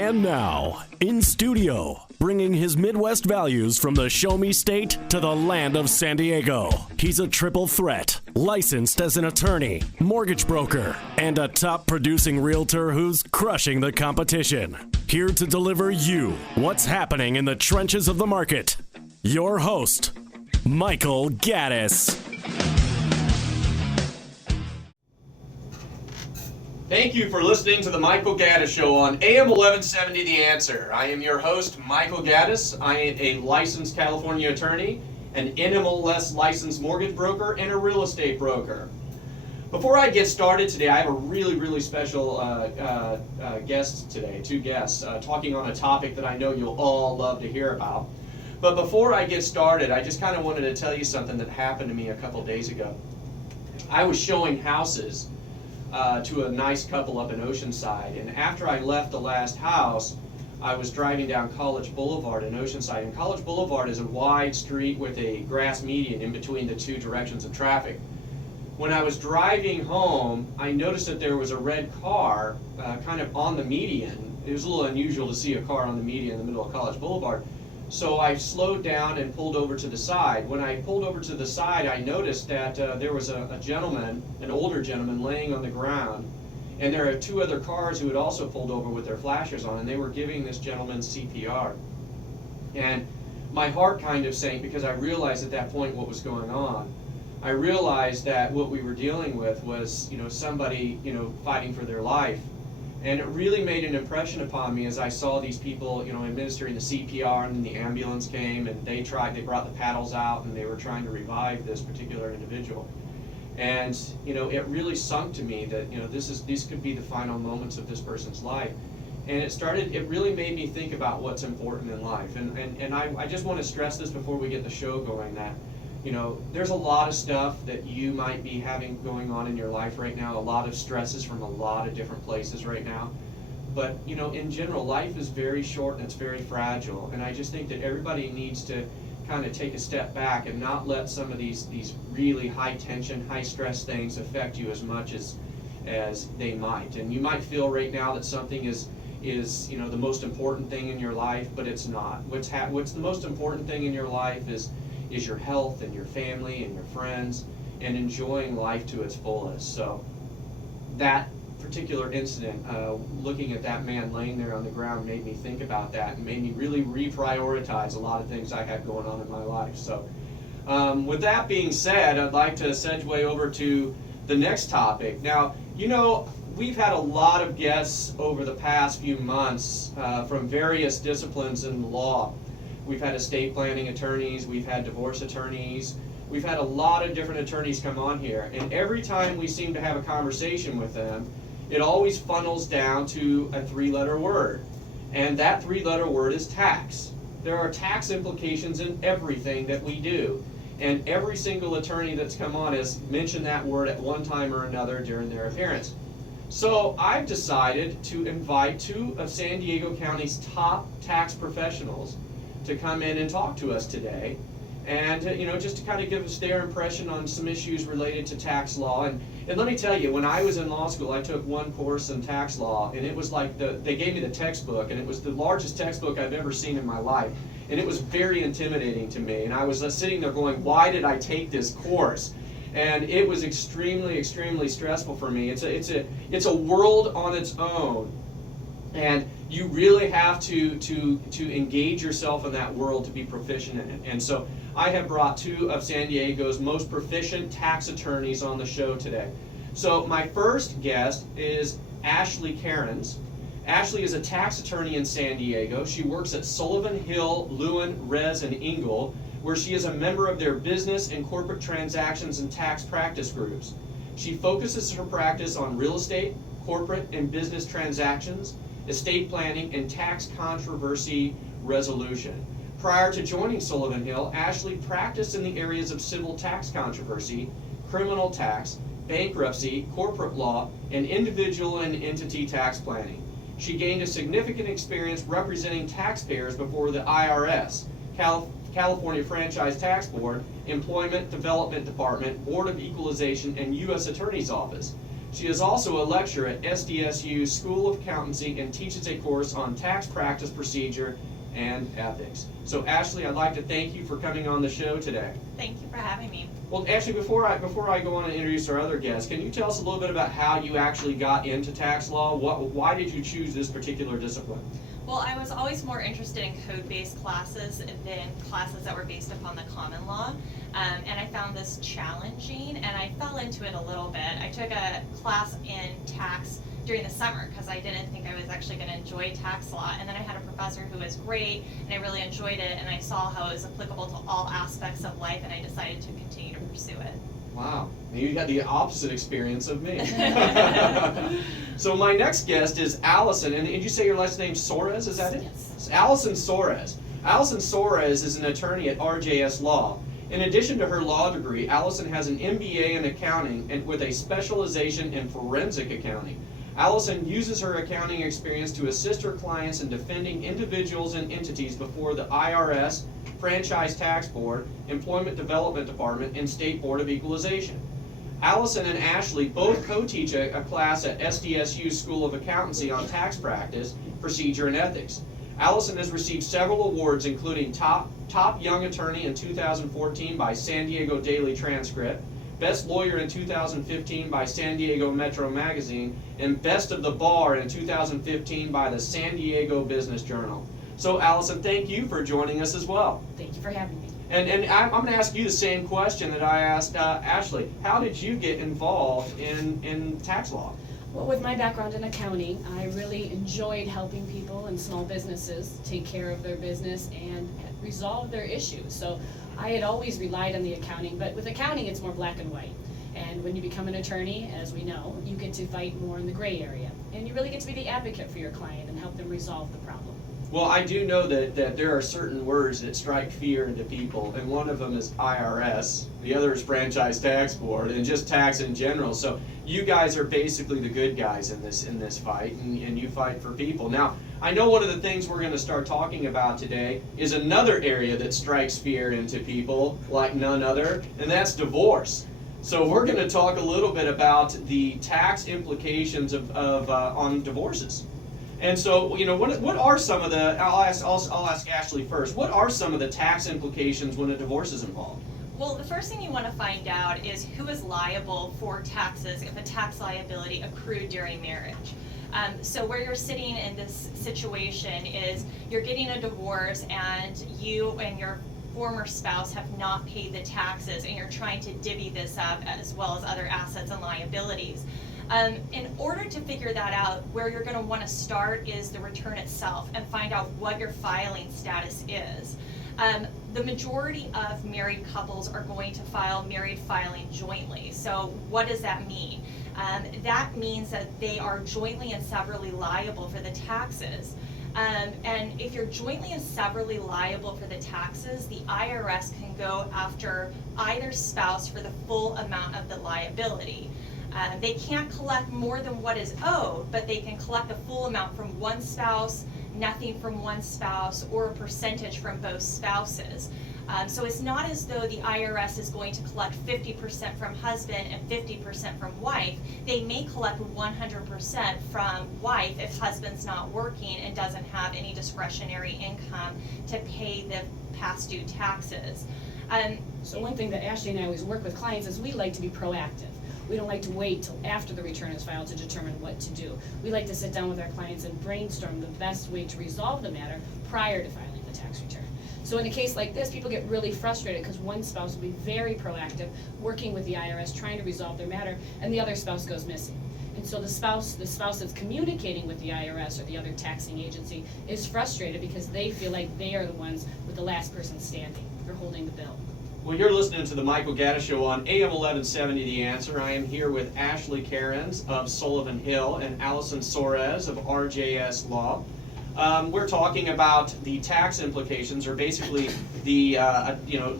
And now, in studio, bringing his Midwest values from the Show Me State to the land of San Diego. He's a triple threat, licensed as an attorney, mortgage broker, and a top producing realtor who's crushing the competition. Here to deliver you what's happening in the trenches of the market. Your host, Michael Gaddis. Thank you for listening to the Michael Gaddis Show on AM 1170 The Answer. I am your host, Michael Gaddis. I am a licensed California attorney, an NMLS licensed mortgage broker, and a real estate broker. Before I get started today, I have a really special guest today, two guests, talking on a topic that I know you'll all love to hear about. But before I get started, I just kind of wanted to tell you something that happened to me a couple days ago. I was showing houses to a nice couple up in Oceanside, and after I left the last house, I was driving down College Boulevard in Oceanside, and College Boulevard is a wide street with a grass median in between the two directions of traffic. When I was driving home, I noticed that there was a red car kind of on the median. It was a little unusual to see a car on the median in the middle of College Boulevard. So I slowed down and pulled over to the side. When I pulled over to the side, I noticed that there was a gentleman, an older gentleman, laying on the ground. And there are two other cars who had also pulled over with their flashers on, and they were giving this gentleman CPR. And my heart kind of sank because I realized at that point what was going on. I realized that what we were dealing with was, somebody, fighting for their life. And it really made an impression upon me as I saw these people, administering the CPR, and then the ambulance came and they brought the paddles out and they were trying to revive this particular individual. And, it really sunk to me that, these could be the final moments of this person's life. And it really made me think about what's important in life. And I just want to stress this before we get the show going, that there's a lot of stuff that you might be having going on in your life right now, a lot of stresses from a lot of different places right now. But, in general, life is very short and it's very fragile. And I just think that everybody needs to kind of take a step back and not let some of these really high tension, high stress things affect you as much as they might. And you might feel right now that something is the most important thing in your life, but it's not. What's the most important thing in your life is your health and your family and your friends and enjoying life to its fullest. So that particular incident, looking at that man laying there on the ground, made me think about that and made me really reprioritize a lot of things I had going on in my life. So with that being said, I'd like to segue over to the next topic. Now, we've had a lot of guests over the past few months from various disciplines in the law. We've had estate planning attorneys, we've had divorce attorneys, we've had a lot of different attorneys come on here, and every time we seem to have a conversation with them, it always funnels down to a three-letter word, and that three-letter word is tax. There are tax implications in everything that we do, and every single attorney that's come on has mentioned that word at one time or another during their appearance. So I've decided to invite two of San Diego County's top tax professionals to come in and talk to us today, and just to kind of give us their impression on some issues related to tax law. And let me tell you, when I was in law school, I took one course in tax law, and it was like they gave me the textbook, and it was the largest textbook I've ever seen in my life, and it was very intimidating to me. And I was sitting there going, why did I take this course? And it was extremely stressful for me. It's a world on its own. And you really have to engage yourself in that world to be proficient in it. And so I have brought two of San Diego's most proficient tax attorneys on the show today. So my first guest is Ashley Cairns. Ashley is a tax attorney in San Diego. She works at Sullivan Hill, Lewin, Rez, and Engel, where she is a member of their business and corporate transactions and tax practice groups. She focuses her practice on real estate, corporate and business transactions, estate planning, and tax controversy resolution. Prior to joining Sullivan Hill, Ashley practiced in the areas of civil tax controversy, criminal tax, bankruptcy, corporate law, and individual and entity tax planning. She gained a significant experience representing taxpayers before the IRS, California Franchise Tax Board, Employment Development Department, Board of Equalization, and U.S. Attorney's Office. She is also a lecturer at SDSU School of Accountancy and teaches a course on tax practice procedure and ethics. So Ashley, I'd like to thank you for coming on the show today. Thank you for having me. Well, Ashley, before I go on and introduce our other guests, can you tell us a little bit about how you actually got into tax law? Why did you choose this particular discipline? Well, I was always more interested in code-based classes than classes that were based upon the common law, and I found this challenging, and I fell into it a little bit. I took a class in tax during the summer because I didn't think I was actually going to enjoy tax law, and then I had a professor who was great, and I really enjoyed it, and I saw how it was applicable to all aspects of life, and I decided to continue to pursue it. Wow, you got the opposite experience of me. So my next guest is Allison, and did you say your last name Soares, is that it? Yes. It's Allison Soares. Allison Soares is an attorney at RJS Law. In addition to her law degree, Allison has an MBA in accounting and with a specialization in forensic accounting. Allison uses her accounting experience to assist her clients in defending individuals and entities before the IRS, Franchise Tax Board, Employment Development Department, and State Board of Equalization. Allison and Ashley both co-teach a class at SDSU School of Accountancy on tax practice, procedure, and ethics. Allison has received several awards, including Top Young Attorney in 2014 by San Diego Daily Transcript, Best Lawyer in 2015 by San Diego Metro Magazine, and Best of the Bar in 2015 by the San Diego Business Journal. So Allison, thank you for joining us as well. Thank you for having me. And I'm going to ask you the same question that I asked Ashley. How did you get involved in tax law? Well, with my background in accounting, I really enjoyed helping people and small businesses take care of their business and resolve their issues. So I had always relied on the accounting, but with accounting it's more black and white. And when you become an attorney, as we know, you get to fight more in the gray area. And you really get to be the advocate for your client and help them resolve the problem. Well, I do know that there are certain words that strike fear into people, and one of them is IRS, the other is Franchise Tax Board, and just tax in general. So you guys are basically the good guys in this fight, and you fight for people. Now, I know one of the things we're going to start talking about today is another area that strikes fear into people like none other, and that's divorce. So we're going to talk a little bit about the tax implications of on divorces. And so, you know, what are some of the? I'll ask Ashley first. What are some of the tax implications when a divorce is involved? Well, the first thing you want to find out is who is liable for taxes if a tax liability accrued during marriage. So where you're sitting in this situation is you're getting a divorce and you and your former spouse have not paid the taxes and you're trying to divvy this up as well as other assets and liabilities. In order to figure that out, where you're going to want to start is the return itself and find out what your filing status is. The majority of married couples are going to file married filing jointly. So what does that mean? That means that they are jointly and severally liable for the taxes. And if you're jointly and severally liable for the taxes, the IRS can go after either spouse for the full amount of the liability. They can't collect more than what is owed, but they can collect the full amount from one spouse, nothing from one spouse, or a percentage from both spouses. So it's not as though the IRS is going to collect 50% from husband and 50% from wife. They may collect 100% from wife if husband's not working and doesn't have any discretionary income to pay the past due taxes. So one thing that Ashley and I always work with clients is we like to be proactive. We don't like to wait till after the return is filed to determine what to do. We like to sit down with our clients and brainstorm the best way to resolve the matter prior to filing the tax return. So in a case like this, people get really frustrated because one spouse will be very proactive, working with the IRS, trying to resolve their matter, and the other spouse goes missing. And so the spouse that's communicating with the IRS or the other taxing agency is frustrated because they feel like they are the ones with the last person standing. They're holding the bill. Well, you're listening to the Michael Gaddis Show on AM 1170 The Answer. I am here with Ashley Cairns of Sullivan Hill and Allison Soares of RJS Law. We're talking about the tax implications, or basically the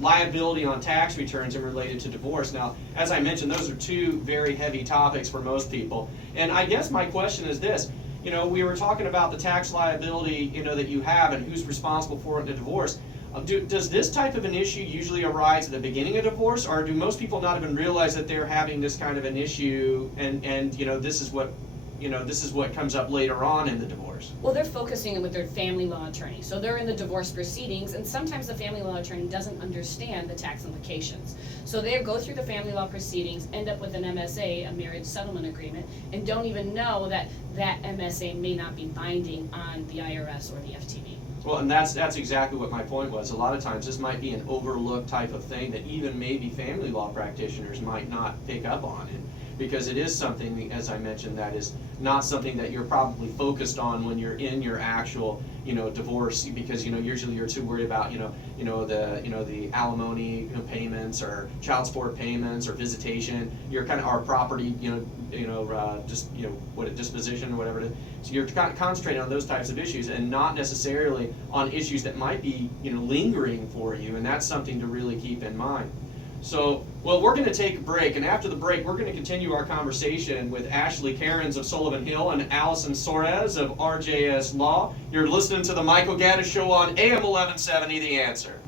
liability on tax returns and related to divorce. Now, as I mentioned, those are two very heavy topics for most people. And I guess my question is this. You know, we were talking about the tax liability, that you have and who's responsible for it in a divorce. Does this type of an issue usually arise at the beginning of divorce, or do most people not even realize that they're having this kind of an issue, and this is what comes up later on in the divorce? Well, they're focusing with their family law attorney. So they're in the divorce proceedings, and sometimes the family law attorney doesn't understand the tax implications. So they go through the family law proceedings, end up with an MSA, a marriage settlement agreement, and don't even know that that MSA may not be binding on the IRS or the FTB. Well, and that's exactly what my point was. A lot of times this might be an overlooked type of thing that even maybe family law practitioners might not pick up on, and because it is something, as I mentioned, that is not something that you're probably focused on when you're in your actual, divorce, because usually you're too worried about the alimony payments or child support payments or visitation. You're kind of our property, disposition or whatever it is. So you're concentrating on those types of issues and not necessarily on issues that might be lingering for you, and that's something to really keep in mind. So, well, we're going to take a break, and after the break, we're going to continue our conversation with Ashley Cairns of Sullivan Hill and Allison Soares of RJS Law. You're listening to the Michael Gaddis Show on AM 1170, The Answer.